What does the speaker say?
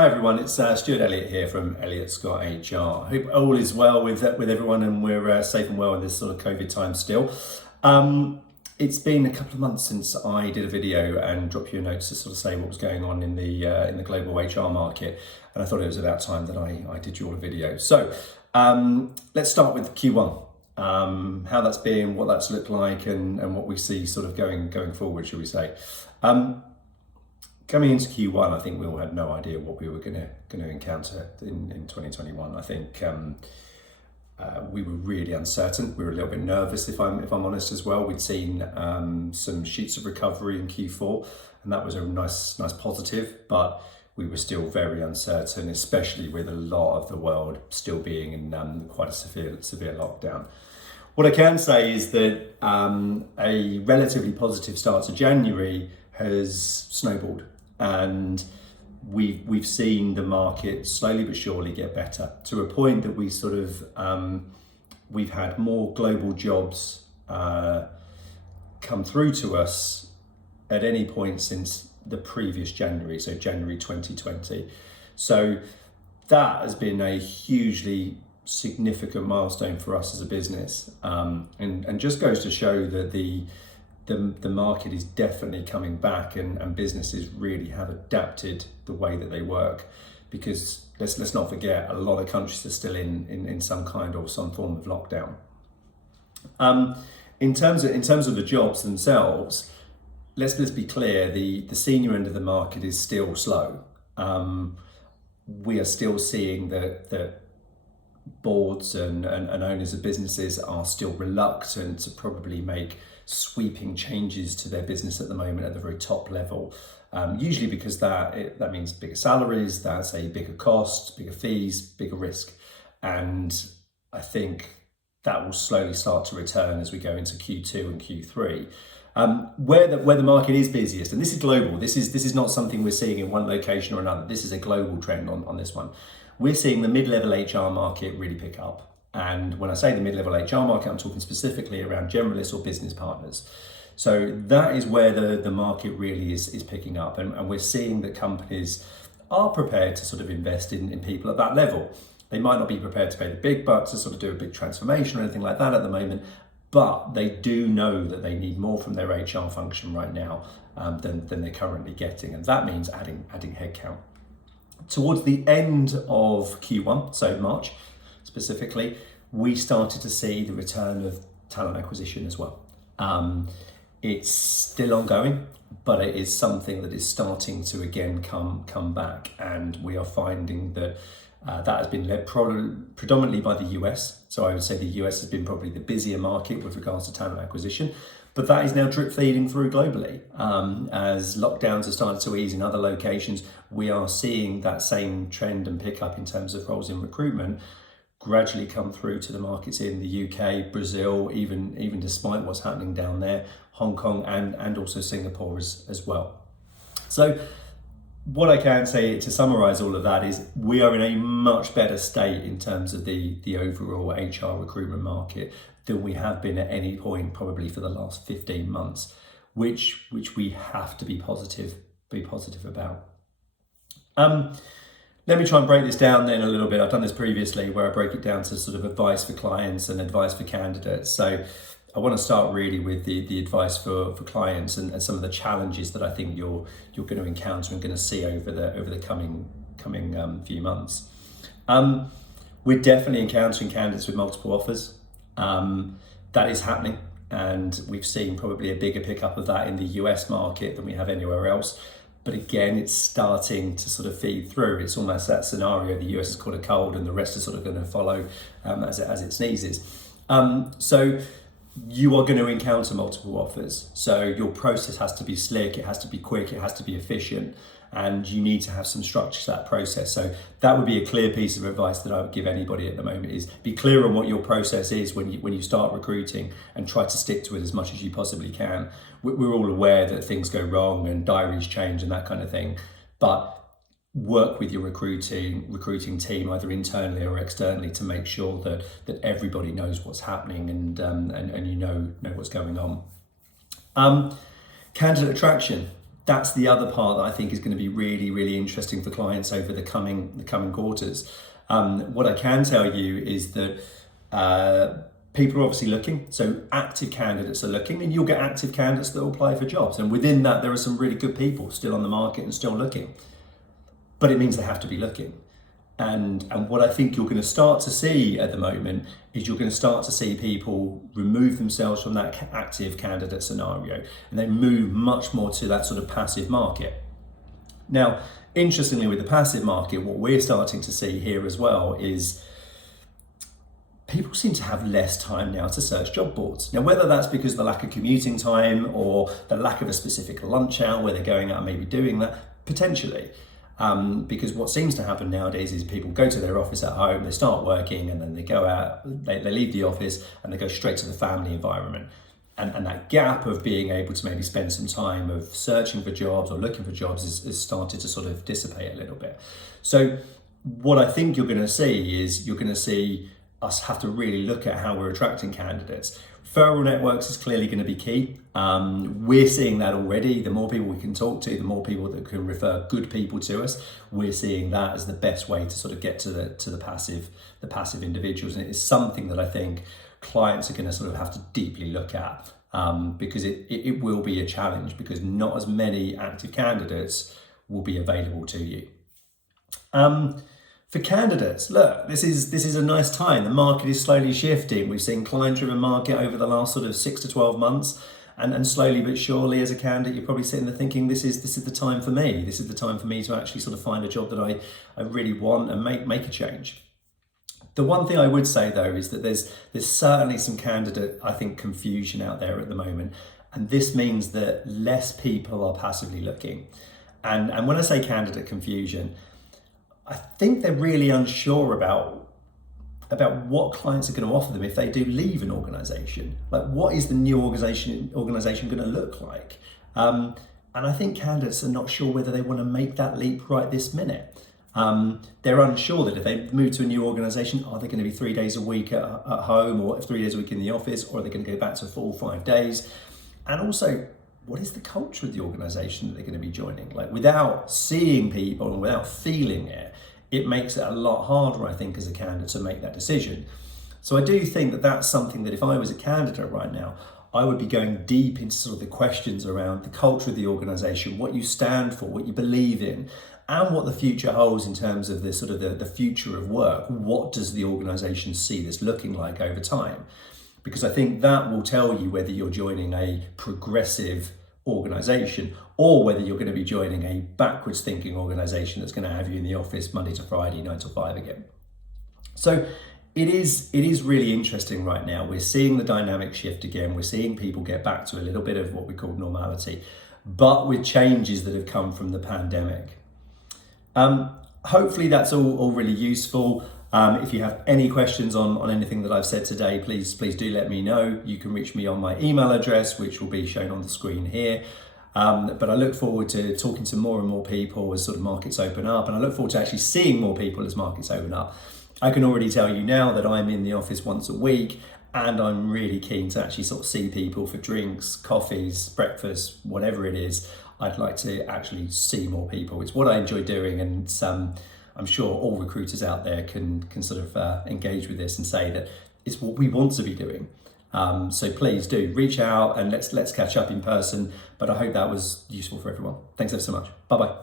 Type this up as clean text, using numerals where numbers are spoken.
Hi everyone, it's Stuart Elliott here from Elliott Scott HR. Hope all is well with everyone and we're safe and well in this sort of COVID time still. It's been a couple of months since I did a video and dropped you a note to sort of say what was going on in the global HR market, and I thought it was about time that I did you all a video. So let's start with Q1. How that's been, what that's looked like, and what we see sort of going forward, shall we say. Coming into Q1, I think we all had no idea what we were going to encounter in 2021. I think we were really uncertain. We were a little bit nervous, if I'm honest, as well. We'd seen some sheets of recovery in Q4, and that was a nice positive. But we were still very uncertain, especially with a lot of the world still being in quite a severe lockdown. What I can say is that a relatively positive start to January has snowballed. And we've seen the market slowly but surely get better to a point that we sort of we've had more global jobs come through to us at any point since the previous January, so January 2020. So that has been a hugely significant milestone for us as a business, and just goes to show that the market is definitely coming back, and businesses really have adapted the way that they work, because let's not forget, a lot of countries are still in some kind or some form of lockdown. In terms of the jobs themselves, let's be clear, the senior end of the market is still slow. We are still seeing that boards and owners of businesses are still reluctant to probably make sweeping changes to their business at the moment at the very top level, usually because that means bigger salaries, that's a bigger cost, bigger fees, bigger risk, and I think that will slowly start to return as we go into Q2 and Q3. Where the market is busiest, and this is global, this is not something we're seeing in one location or another, this is a global trend on this one. We're seeing the mid-level HR market really pick up. And when I say the mid-level HR market, I'm talking specifically around generalists or business partners. So that is where the market really is picking up. And we're seeing that companies are prepared to sort of invest in people at that level. They might not be prepared to pay the big bucks to sort of do a big transformation or anything like that at the moment, but they do know that they need more from their HR function right now than they're currently getting. And that means adding headcount. Towards the end of Q1, so March specifically, we started to see the return of talent acquisition as well. It's still ongoing, but it is something that is starting to again come back, and we are finding that that has been led predominantly by the US. So I would say the US has been probably the busier market with regards to talent acquisition, but that is now drip feeding through globally. As lockdowns are starting to ease in other locations, we are seeing that same trend and pickup in terms of roles in recruitment gradually come through to the markets in the UK, Brazil, even despite what's happening down there, Hong Kong and also Singapore as well. So what I can say to summarize all of that is we are in a much better state in terms of the overall HR recruitment market than we have been at any point probably for the last 15 months, which we have to be positive about. Let me try and break this down then a little bit. I've done this previously where I break it down to sort of advice for clients and advice for candidates. So I want to start really with the advice for clients and some of the challenges that I think you're going to encounter and going to see over the coming few months. We're definitely encountering candidates with multiple offers. That is happening, and we've seen probably a bigger pickup of that in the US market than we have anywhere else. But again, it's starting to sort of feed through. It's almost that scenario, the US has caught a cold and the rest is sort of going to follow as it sneezes. So you are going to encounter multiple offers. So your process has to be slick, it has to be quick, it has to be efficient, and you need to have some structure to that process. So that would be a clear piece of advice that I would give anybody at the moment, is be clear on what your process is when you start recruiting, and try to stick to it as much as you possibly can. We're all aware that things go wrong and diaries change and that kind of thing, but work with your recruiting team, either internally or externally, to make sure that everybody knows what's happening and you know what's going on. Candidate attraction. that's the other part that I think is going to be really, really interesting for clients over the coming quarters. What I can tell you is that people are obviously looking, so active candidates are looking, and you'll get active candidates that will apply for jobs. And within that, there are some really good people still on the market and still looking. But it means they have to be looking. And what I think you're going to start to see at the moment is you're going to start to see people remove themselves from that active candidate scenario and they move much more to that sort of passive market. Now, interestingly, with the passive market, what we're starting to see here as well is people seem to have less time now to search job boards. Now, whether that's because of the lack of commuting time or the lack of a specific lunch hour where they're going out and maybe doing that, potentially. Because what seems to happen nowadays is people go to their office at home, they start working, and then they go out, they leave the office and they go straight to the family environment. And that gap of being able to maybe spend some time of searching for jobs or looking for jobs is started to sort of dissipate a little bit. So what I think you're going to see is you're going to see us have to really look at how we're attracting candidates. Referral networks is clearly going to be key. We're seeing that already. The more people we can talk to, the more people that can refer good people to us. We're seeing that as the best way to sort of get to the passive individuals, and it's something that I think clients are going to sort of have to deeply look at because it will be a challenge because not as many active candidates will be available to you. For candidates, look, this is a nice time. The market is slowly shifting. We've seen client-driven market over the last sort of 6 to 12 months, and slowly but surely, as a candidate, you're probably sitting there thinking, this is the time for me. This is the time for me to actually sort of find a job that I really want and make a change. The one thing I would say though is that there's certainly some candidate, I think, confusion out there at the moment, and this means that less people are passively looking. And when I say candidate confusion, I think they're really unsure about what clients are going to offer them if they do leave an organisation. Like, what is the new organisation going to look like? And I think candidates are not sure whether they want to make that leap right this minute. They're unsure that if they move to a new organisation, are they going to be 3 days a week at home or 3 days a week in the office, or are they going to go back to a full 5 days? And also, what is the culture of the organisation that they're going to be joining? Like, without seeing people and without feeling it, it makes it a lot harder, I think, as a candidate to make that decision. So I do think that that's something that if I was a candidate right now, I would be going deep into sort of the questions around the culture of the organisation, what you stand for, what you believe in, and what the future holds in terms of the sort of the future of work. What does the organisation see this looking like over time? Because I think that will tell you whether you're joining a progressive organisation or whether you're going to be joining a backwards thinking organisation that's going to have you in the office Monday to Friday, 9 to 5 again. So it is really interesting right now. We're seeing the dynamic shift again. We're seeing people get back to a little bit of what we call normality, but with changes that have come from the pandemic. Hopefully that's all really useful. If you have any questions on anything that I've said today, please do let me know. You can reach me on my email address, which will be shown on the screen here. But I look forward to talking to more and more people as sort of markets open up, and I look forward to actually seeing more people as markets open up. I can already tell you now that I'm in the office once a week, and I'm really keen to actually sort of see people for drinks, coffees, breakfast, whatever it is. I'd like to actually see more people. It's what I enjoy doing, and I'm sure all recruiters out there can sort of engage with this and say that it's what we want to be doing. So please do reach out and let's catch up in person. But I hope that was useful for everyone. Thanks ever so much. Bye-bye.